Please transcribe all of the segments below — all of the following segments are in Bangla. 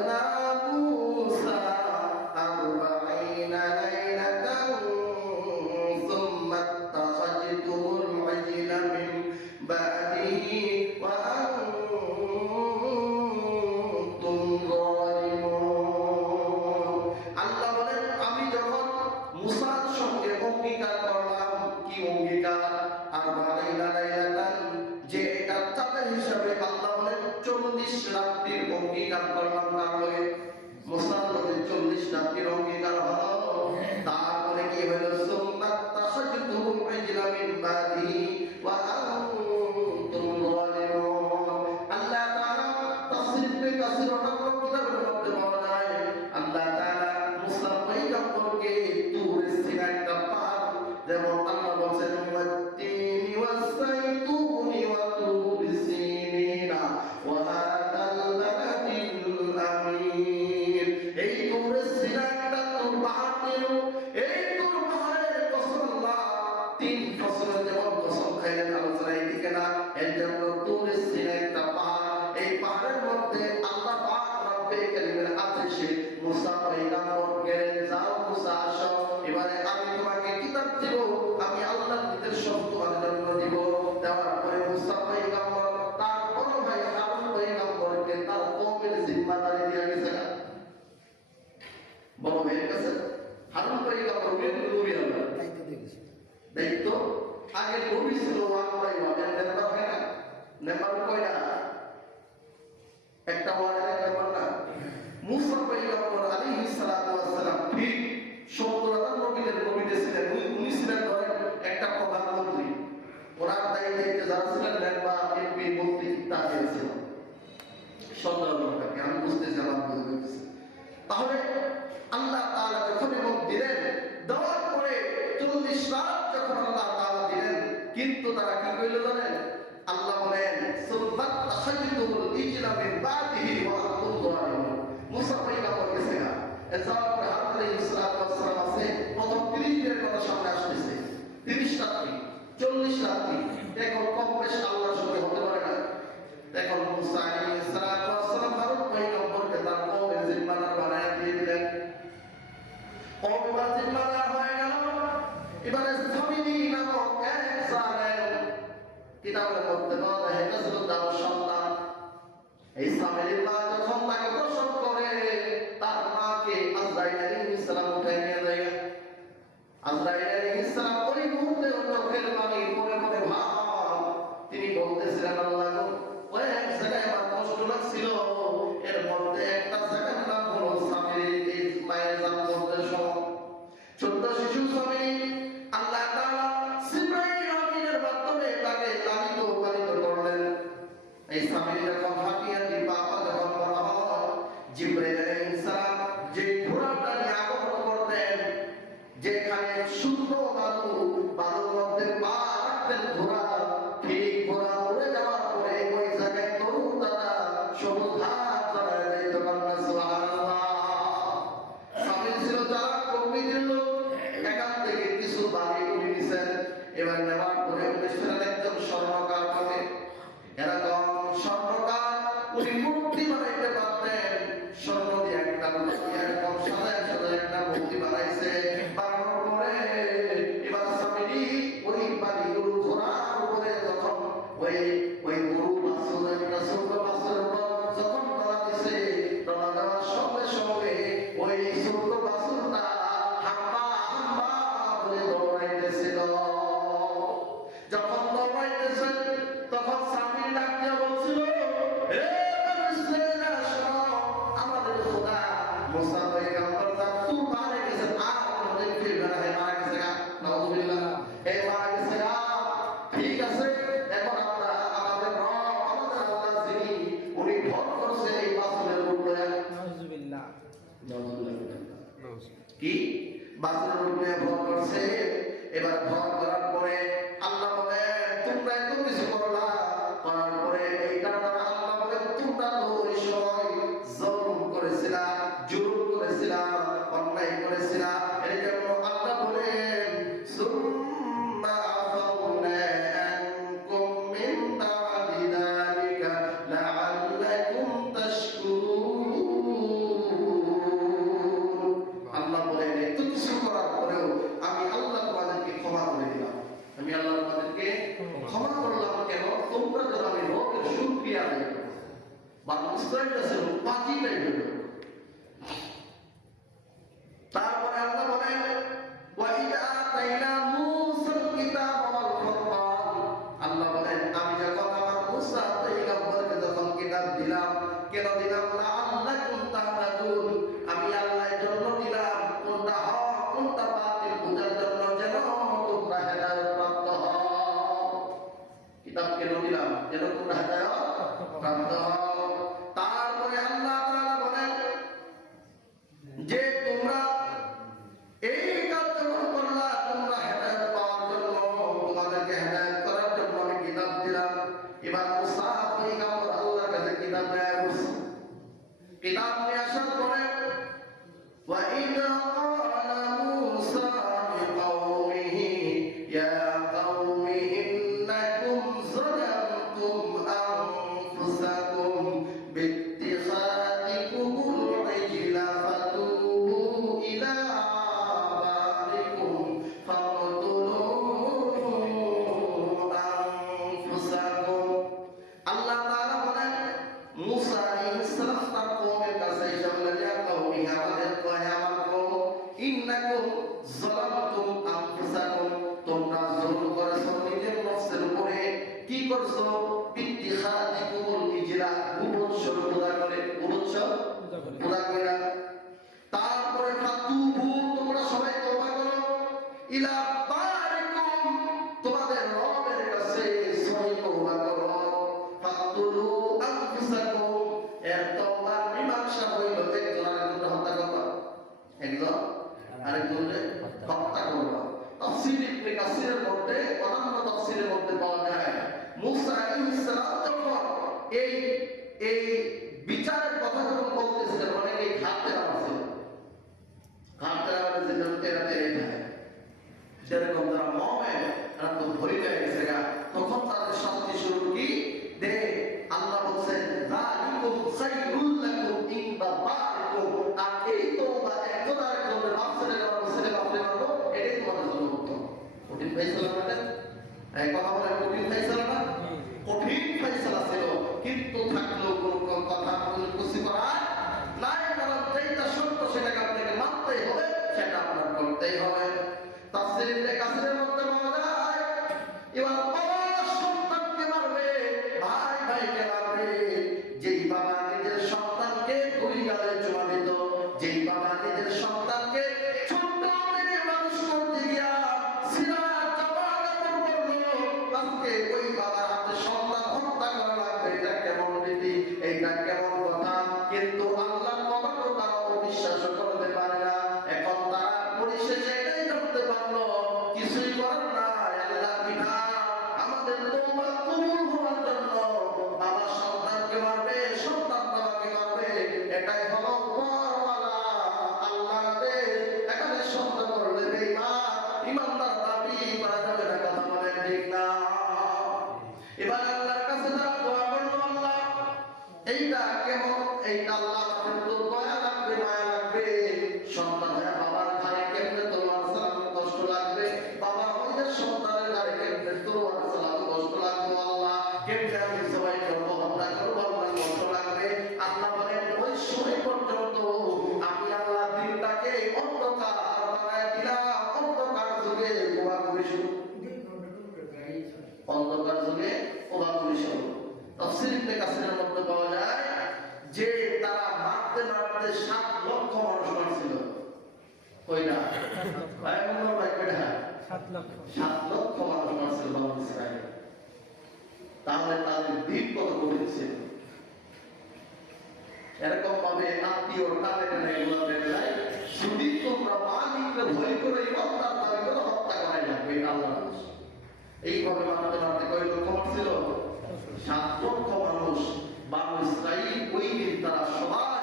وعدنا موسى 40 ليلة ثم اتخذتم العجل من بعده وأنتم ظالمون আল্লাহ বলেন আমি যখন মুসার সঙ্গে অঙ্গীকার করলাম কি অঙ্গীকার 40 লাইলাতান যে এটা চাঁদের হিসাবে আল্লাহ বলেন 40 রাত্রির অঙ্গীকার করলাম কার লগে মুসার লগে 40 রাত্রির অঙ্গীকার হলো তারপরে কি হলো সুম্মাত তাখাজতুম ইজলা মিন বাদি ওয়া আনতুম যালিমুন আল্লাহ তাআলা তাফসীর মে কাসির অনেক কিতাবের মধ্যে বলা যায় আল্লাহ তাআলা মুসা পয়গম্বরকে তুর সিনাইটা পার যেমন আল্লাহ বলেন ওয়াত্তিনি ওয়াসাইতুনি ওয়া তুর সিনিনা ওয়া হাদাল বালাদিল আমিন এই তুর সিনাইটা তুর পাহাড়ের এই তুর পাহাড়ের কসম আল্লাহ 3 ফসলের যেমন কসম খাইলেন আলোচনা এদিকে না এর জন্য তুর সিনাইটা পাহাড় এই পাহাড়ের মধ্যে আল্লাহ পাক রব্বে কারীমের আদেশে মুসা পয়গম্বর গেলেন যাও মুসা আসো এবারে আমি তোমাকে কিতাব দেব আমি আল্লাহর নির্দেশন তোমার জন্য দিব দেওয়ার পরে মুসা পয়গম্বর তার বড় ভাই হারুন পয়গম্বরকে তার কওমের জিম্মাদারি দিয়ে গেছে বড় ভাইয়ের কাছে হারুন পয়গম্বরকে নবী আল্লাহ দায়িত্ব আগে নবী ছিল ওয়ান বাই ওয়ান নেম্বার হয় না নেম্বার কয়টা একটা ওয়ার্ডের নেম্বার না মুসা পয়গম্বর আলাইহিস সালাতু ওয়াস সালাম ঠিক 70,000 নবীদের নবীতে ছিলেন উনি ছিলেন ধরেন একটা প্রধানমন্ত্রী ওনার দায়িত্বে যারা ছিলেন নেতা এমপি মন্ত্রী ইত্যাদি ছিল সন্দেহটাকে আমি বুঝতেছি আমার বুঝতে পেরেছি তাহলে আল্লাহ তাআলা যখন এবং দিলেন দেওয়ার পরে 40 রাত যখন আল্লাহ তাআলা দিলেন কিন্তু তারা কি কইল জানেন আল্লাহ বলেন সুবহাত তাখাজতুল ইজলা মিন বাদিহি ওয়া আনতুম যালিমুন মুসা পয়গম্বর গেছে না এছাড়াও হারুন আলাইহিস সালাম আছে প্রথম 30 দিনের কথা সামনে আসতেছে 30 রাত্রি 40 রাত্রি এখন কম বেশ আল্লাহর সঙ্গে হতে পারে না এখন মুসা আলাইহিস সালাম হারুন পয়গম্বরকে তার কওমের জিম্মাদার বানায় দিয়ে দিলেন কওমের জিম্মাদার হয়ে গেল এবারে সামিনী নামক এক জালেম কিতাবের মধ্যে বলা হয় রাসূলুল্লাহ সন্তান এই সামিনীর মা যখন তাকে প্রসব করে তার মাকে আজরাইল আলাইহিস সালাম উঠায় নিয়ে যায় আজরাইল আলাইহিস সালাম ওই মুহূর্তে চোখের পানি পড়ে পড়ে ভাব তিনি বলতেছিলেন আল্লাহ গো ওই এক জায়গায় আমার কষ্ট লাগছিল এর মধ্যে একটা জায়গার নাম হলো সামিনী এই মায়ের নাম বলতে সব ছোট্ট শিশু সামিনী আল্লাহ তাআলা জিবরাইল আমিনের মাধ্যমে তাকে লালিত পালিত করলেন এই সামিনী যখন হাঁটিয়ে বাবা যখন বড় হয় জিবরাইল আলাইহিস সালাম যে ঘোড়াটা নিয়ে আগমন করতেন যেখানে শূন্য বালুর মধ্যে পা রাখতেন ঘোড়া ঠিক ঘোড়া উড়ে যাওয়ার পরে ওই জায়গায় তরুণ দাদা সবুজ ঘাস চড়ায় যেত কন্যা সুবহানাল্লাহ সামিনী ছিল যারা কর্মীদের লোক এখান থেকে কিছু বাড়ি উঠে নিছেন এবার নেওয়ার পরে উনিশশো একজন স্বর্ণকার হবে এরকম স্বর্ণকার উনি মূর্তি বানাইতে পারতেন স্বর্ণ দিয়ে একটা এরকম সাজায় সাজায় একটা মূর্তি বানাইছে বানানোর পরে এবার সামিনী ওই বাড়িগুলো ঘোড়ার উপরে যখন ওই গরু বাছুর একটা ছোট বাছুরের উপর যখন তোলা দিছে তোলা দেওয়ার সঙ্গে সঙ্গে ওই ছোট বাছুরটা হাম্বা হাম্বা বলে দৌড়াইতেছিল যখন দৌড়াইতেছে তখন সামিনী ডাক দিয়ে বলছিল হে মানুষেরা শোনো আমাদের খোদা মুসা পয়গম্বর তার তুর মারা গেছে আর কোনদিন ফিরবে না মারা গেছে না নাউযুবিল্লাহ এই মারা গেছে না ঠিক আছে এখন আমরা আমাদের রব আমাদের আল্লাহ যিনি উনি ভর করছে এই বাছুরের উপরে নাউযুবিল্লাহ কি বাছুরের উপরে ভর করছে এবার ভর করার পরে আল্লাহ বলে তোমরা এত কিছু করলা করার পরে এইটার দ্বারা আল্লাহ বলে তোমরা তো ওই সময় জুলুম করেছিলা জুলুম করেছিলা অন্যায় করেছিলা এর জন্য আল্লাহ বলেন সুম্মা আফাউনা আনকুম মিন বাদি যালিকা লাআল্লাকুম তাশকুরুন সামনে আসার পরে وَإِذَا قَالَ مُوسَى لِقَوْمِهِ يَا قَوْمِ إِنَّكُمْ ظَلَمْتُمْ أَنفُسَكُمْ بِاتِّخَاذِكُمُ الْعِجْلَ فَتُوبُوا إِلَىٰ بَارِئِكُمْ فَاقْتُلُوا أَنفُسَكُمْ আল্লাহ তাআলা বলেন মুসা আলাইহিস সালাম তার কওমের কাছে এসে বললেন ইয়া কওমি আমাদের কয় আমার কওম ইন্নাকুম যালামতুম আনফুসাকুম তোমরা জুলুম করেছো নিজের নফসের উপরে কি করছো ইত্তিখাদিকুমুল ইজরা উবুৎস পূজা করে উবুৎস পূজা করে তারপরে ফাতুবু তোমরা সবাই তওবা করো ইলা বারিকুম তোমাদের রবের কাছে সহি তওবা করো ফাতুলু আনফুসাকুম এর তওবার মীমাংসা হইল একজন আরেকজনকে হত্যা করবা একজন আরেকজনকে হত্যা করবা তাফসীর ইবনে কাসিরের মধ্যে অন্যান্য তাফসীরের মধ্যে পাওয়া যায় মুসা আলাইহিস সালাম যখন এই বিচারের কথা যখন বলতেছিলেন অনেকে ঘাটতে আসছিল ঘাটতে আসলে যেটা তেরা তেরে থাকে যেরকম তারা মুমিন তারা তো ভরে গেছে তখন তাদের শাস্তি শুরু কি দে আল্লাহ বলেন যালিকুম খায়রুল লাকুম ইনদা বারিকুম আর এই তওবা একজন আরেকজনের মাফসেলে মাফসেলে বাপরে মারবো এটাই তোমাদের জন্য উত্তম কঠিন ফয়সালা না এই কথা বলে কঠিন ফয়সালা না কঠিন ফয়সালা ছিল কিন্তু থাকলো কোনো কথা কোনো কিছু করার নাই কারণ যেটা সত্য সেটাকে আপনাকে মানতেই হবে সেটা আপনার করতেই হবে তাফসীর ইবনে কাসিরের মধ্যে পাওয়া যায় এবার বাবা সন্তানকে মারবে ভাই ভাইকে মারবে যেই বাবা নিজের সন্তানকে গুলি গালে চুমা দিত যেই বাবা নিজের সন্তানকে ছোট থেকে মানুষ করতে গিয়া সিরাত জামা কাপড় পরলো আজকে ওই বাবার হাতে সন্তান হত্যা করা লাগবে এটা কেমন রীতি এইটা কেমন কথা কিন্তু আল্লাহর কথা তো তারা অবিশ্বাস করতে পারে না এখন তারা পরিশেষে এটাই করতে পারলো কিছুই করার নাই আল্লাহ বিধান আমাদের তওবা কবুল হওয়ার জন্য বাবা সন্তানকে মারবে সন্তান বাবাকে মারবে এটাই হলো উপরওয়ালা আল্লাহর দেশ এখানে সন্তান করলে বেঈমান ইমানদার দাবি করা যাবে না কথা বলেন ঠিক না এবার আল্লাহর কাছে তারা দোয়া করলো আল্লাহ এইটা কেমন এইটা আল্লাহ কিন্তু দয়া লাগবে মায়া লাগবে সন্তান হয় বাবার ঘরে কেমনে তলোয়ার চালানো কষ্ট লাগবে বাবা হইলে সন্তানের ঘরে কেমনে তলোয়ার চালানো কষ্ট লাগবে আল্লাহ কেমনে আমি সবাই করবো হত্যা করবো আল্লাহ কষ্ট লাগবে আল্লাহ বলেন ওই সময় পর্যন্ত আমি আল্লাহ দিনটাকে অন্ধকার বানায় দিলাম অন্ধকার যুগে কোবাকুবি শুরু অন্ধকার যুগে কোবাকুবি শুরু তাফসীর ইবনে কাসিরের মধ্যে পাওয়া যায় যে তারা মারতে মারতে 7 লক্ষ মানুষ মারছিল কইনা ভাই বললো ভাই কইনা 7 লক্ষ মানুষ মারছিল বনি ইসরাইল তাহলে তাদের দিন কত কঠিন ছিল এরকম ভাবে আত্মীয় টানে টানে এগুলো বেড়ে যদি তোমরা মালিককে ভয় করে ইমানদার দাবি করে হত্যা করাই লাগবে আল্লাহ এইভাবে মারতে মারতে কয় লক্ষ মারছিল 7 লক্ষ মানুষ বনি ইসরাইল ওই দিন তারা সবাই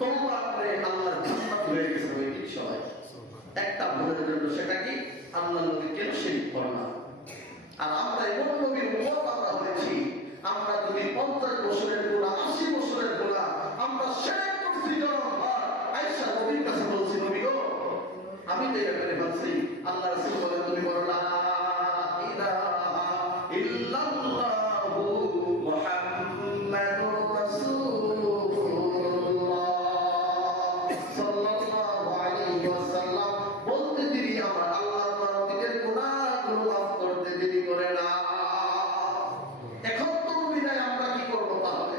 তওবা করে আল্লাহর জান্নাত হয়ে গেছে ওই দিন সবাই একটা ভুলের জন্য সেটা কি আল্লাহর নবীকে শিরক করা আর আমরা এমন নবীর উম্মত আমরা হয়েছি আমরা যদি 50 বছরের গোলা 80 বছরের গোলা আমরা শিরক করছি জনগণ আয়েশা নবীর কাছে বলছি নবী গো আমি তো এটা করে বলছি আল্লাহ রাসূল বলেন তুমি বলো লা ইলাহা ইল্লাল্লাহু মুহাম্মাদুর রাসূলুল্লাহ সাল্লাল্লাহু আলাইহি ওয়াসাল্লাম বলতে দেরি আমার আল্লাহ তাআলার গুনাহগুলো মাফ করতে দেরি করে না এখন তো নবী নাই আমরা কি করব তাহলে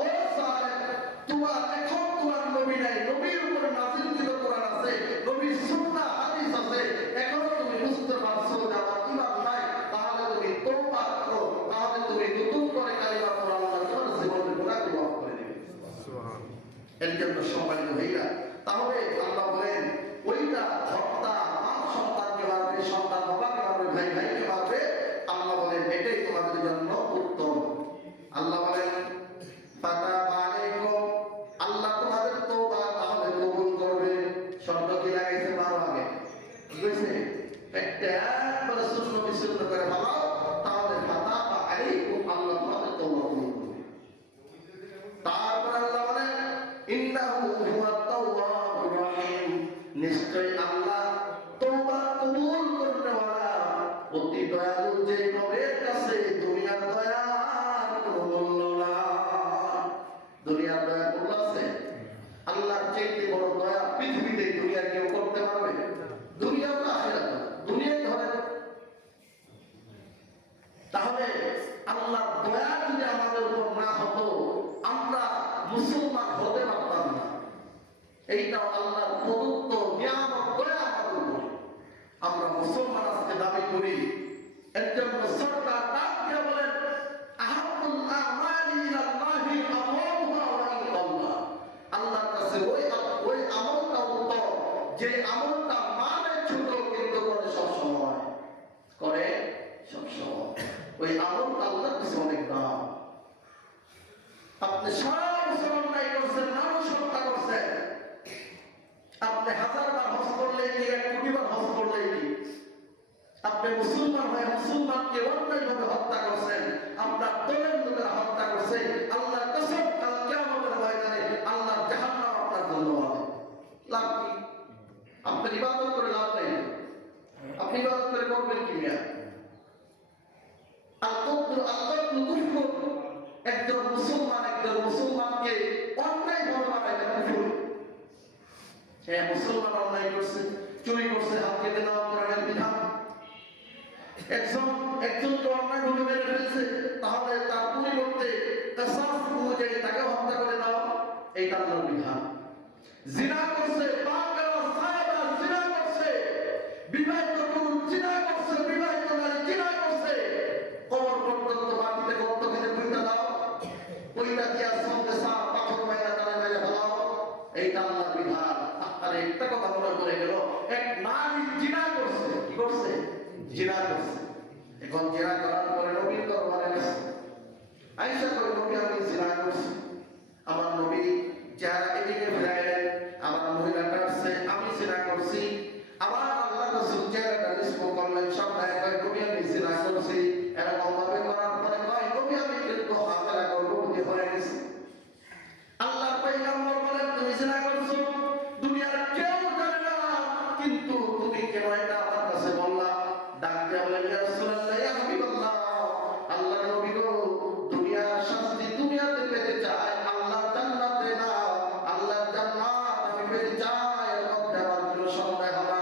ও সাহেব তোমার এখন তোমার নবী নাই নবীর উপরে নাযিলকৃত কোরআন আছে নবীর সুন্নাহ হাদিস আছে এখন তুমি বুঝতে পারছো যে আমার ঈমান নাই তাহলে তুমি তওবা করো তাহলে তুমি নতুন করে কালিমা পড়ো আল্লাহ তোমার জীবনের গুনাহগুলো মাফ করে দিবেন সুবহানাল্লাহ এর জন্য সম্মানিত ভাইরা তাহলে আল্লাহ বলেন ওইটা হত্যা মা সন্তানকে মারবে সন্তান বাবাকে মারবে ভাই ভাইকে মারবে আল্লাহ বলেন এটাই তোমাদের জন্য উত্তম আল্লাহ বলেন ফাতাবা আলাইকুম আল্লাহ তোমাদের ইন্নাহু হুয়াত তাওয়াবুর রহিম, নিশ্চয় আল্লাহ তওবা কবুল করনেওয়ালা অতি দয়ালু। যে রবের কাছে দুনিয়ার দয়ার কোনো মূল্য নাই। দুনিয়ার দয়া মূল্য আছে? আল্লাহর চাইতে বড় দয়া পৃথিবীতে দুনিয়ার কেউ করতে পারবে? দুনিয়া তো আখিরাত না, দুনিয়াই ধরে। তাহলে আল্লাহর দয়া যদি আমাদের উপর না হতো আমরা মুসলমান হতে পারতাম না। এইটাও আল্লাহর প্রদত্ত নিয়ামত দয়া আমাদের উপর। আমরা মুসলমান আজকে দাবি করি, একজন সরকার ডাক দিয়ে বলেন আহাব্বুল আমালি ইলাল্লাহি আমওয়ালুহা ওয়া ইনদাল্লাহ, আল্লাহর কাছে ওই আমলটা উত্তম যে আমলটা মানে ছোট কিন্তু করে সব সময়, করে সব সময়। ওই আমলটা আল্লাহর কাছে অনেক দাম। আপনি সারা বছর অন্যায় করছেন, মানুষ হত্যা করছেন, আপনি 1000 বার হজ করলেই কি, 1 কোটি বার হজ করলেই কি? আপনি মুসলমান হয়ে মুসলমানকে অন্যায়ভাবে হত্যা করছেন, আপনার দলের লোকেরা হত্যা করছে, আল্লাহর কসম কাল কিয়ামতের ময়দানে আল্লাহর জাহান্নাম আপনার জন্য হবে। লাভ কি? আপনি ইবাদত করে লাভ নেই। আপনি ইবাদত করে করবেন কি? একজন মুসলমানকে অন্যায়ভাবে বানাইলে কুফর। হ্যাঁ, মুসলমান অন্যায় করছে, চুরি করছে, হাত কেটে দেওয়া কোরআনের বিধান। একজনকে অন্যায়ভাবে মেরে ফেলছে, তাহলে তার পরিবর্তে কিসাস অনুযায়ী তাকে হত্যা করে দাও, এইটা আল্লাহর বিধান। জিনা করছে, বাগেরা সাহেবা জিনা করছে, বিবাহিত পুরুষ জিনা করছে, বিবাহিত নারী জিনা করছে, কবর পর্যন্ত মাটিতে গর্ত কেটে পুঁতে দাও, ওইটা দিয়া সঙ্গে সাপ পাথর মাইরা তালে মেরে ফেলাও, এইটা আল্লাহর বিধান। আর একটা কথা মনে করে গেল, এক নারী জিনা করছে। কি করছে? জিনা করছে। এখন জিনা করার পরে নবীর দরবারে গেছে, আয়েশা করে নবী আমি জিনা করছি। আমার নবী চেহারা এদিকে ফিরাইলেন, আমার মহিলাটা আসছে আমি জিনা করছি। আবার আল্লাহ রাসূল চেহারাটা নিষ্প করলেন, সব একবার নবী আমি জিনা করছি। এরকম ভাবে করার পরে কয় নবী আমি কিন্তু হামলা করবো বুঝে হয়ে গেছি। আল্লাহর পয়গম্বর বলেন তুমি জিনা করছো, দুনিয়ার কেউ জানে না, কিন্তু তুমি কেন এটা আমার কাছে বললা? ডাক দিয়ে বলেন ইয়া রাসূলুল্লাহ, ইয়া হাবিবাল্লাহ, আল্লাহর নবী গো, দুনিয়ার শাস্তি দুনিয়াতে পেতে চাই, আল্লাহর জান্নাতে না। আল্লাহর জান্নাত আমি পেতে চাই, এর মধ্যে আমার কোনো সন্দেহ না।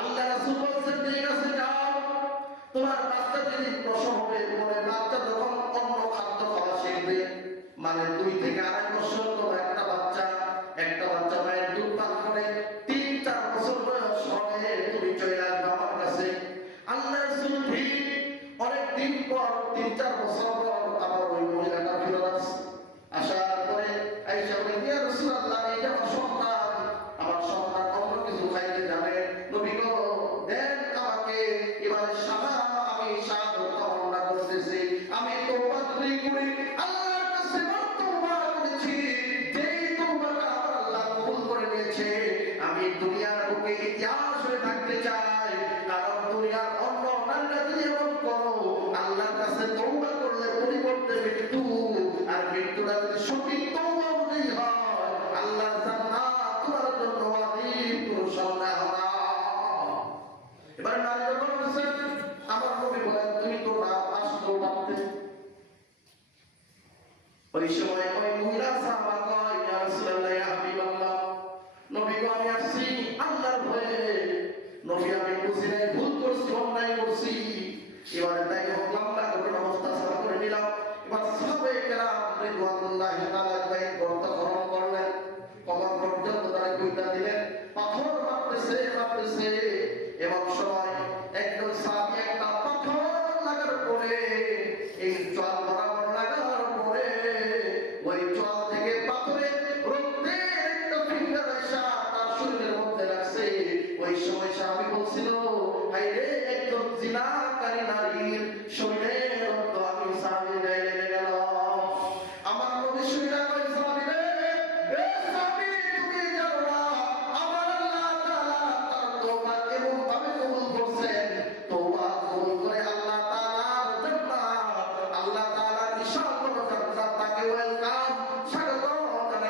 আল্লাহ রাসূল বলেন ঠিক আছে যাও, তোমার বাচ্চা যেদিন প্রসব হবে, পরে বাচ্চা যখন অন্য খাদ্য খাওয়া শিখবে, মানে 2 থেকে 2.5 বছর তোমার একটা বাচ্চা মায়ের দুধ পান করে 3-4 বছর বয়স হবে, তুমি চলে আসবে আমার কাছে। আল্লাহ রাসূল ঠিক অনেকদিন পর 3-4 বছর পর আবার ওই মহিলাটা ফিরে আসছে। আসার পরে আয়েশা বলেন ইয়া রাসূলুল্লাহ, এই যে আমার সন্তান অন্য কিছু খাইতে জানে, নবী গো দেন আমাকে এবারে আমি শাহাদাত বর্ণনা করতেছি, আমি তওবা করি আল্লাহর কাছে তওবা করেছি, যেই তওবাটা আমার আল্লাহ কবুল করে নিয়েছে, আমি দুনিয়ার বুকে ইতিহাস হয়ে থাকতে চাই। কারণ দুনিয়ার অন্য নারীরা যদি এমন করো, আল্লাহর কাছে তওবা করলে পরিবর্তে মৃত্যু, আর মৃত্যুটা যদি সঠিক তওবা অনুযায়ী হয়, আল্লাহর জান্নাত তোমার জন্য ওয়াজিব, কোনো সন্দেহ না। এবার নারী যখন বলছেন, আমার নবী বলেন তুমি তো না আসতো ভাবতে। ওই সময় ওই মহিলা সাহাবা কয় ইয়া রাসূলুল্লাহ, ইয়া হাবিবাল্লাহ, নবী গো আমি আসছি আল্লাহর ভয়ে, নবী আমি বুঝি নাই, ভুল করছি, অন্যায় করছি। এবারে তাই হোক লম্বা ঘটনা মুখতাসার করে নিলাম। এবার সাহাবায়ে কেরাম রিদওয়ানুল্লাহি তাআলা আলাইহিম গর্ত খনন করলেন, কবর পর্যন্ত তারা কইতা দিলেন, পাথর মারতেছে এবং সময় একজন সাহাবী একটা পাথর লাগার পরে, এই চল বরাবর লাগার পরে ওই চল থেকে পাথরে রক্তের একটা ফিঙ্গার এসে তার শরীরের মধ্যে লাগছে। ওই সময় সাহাবী বলছিল, হায়রে একজন জিনাকারী নারীর শরীরের রক্ত আমি সাহাবীর গায়ে লেগে গেল। আমার নবী শুইরা কই সাহাবী রে, এ সাহাবী তুমি জানো না আমার আল্লাহ তাআলা তার তওবা এমন ভাবে কবুল করছেন, তওবা কবুল করে আল্লাহ তাআলার জান্নাত, আল্লাহ তাআলা বিশাল বড় জান্নাত তাকে ওয়েলকাম স্বাগত জানাই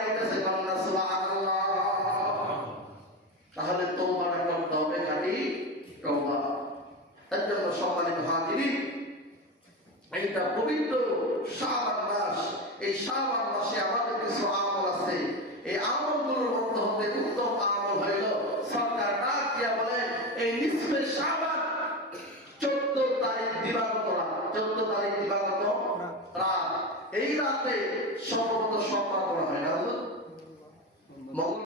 মুহাজিরিন, এইটা পবিত্র শাবান মাস। এই শাবান মাসে আমাদের কিছু আমল আছে। এই আমলগুলোর মধ্যে হতে উত্তম আমল হইল সরকার ডাক দিয়া বলেন এই নিসফে শাবান 14 তারিখ দিবাগত রাত, 14 তারিখ দিবাগত রাত, এই রাতে সর্বত সম্মান করা হয় না।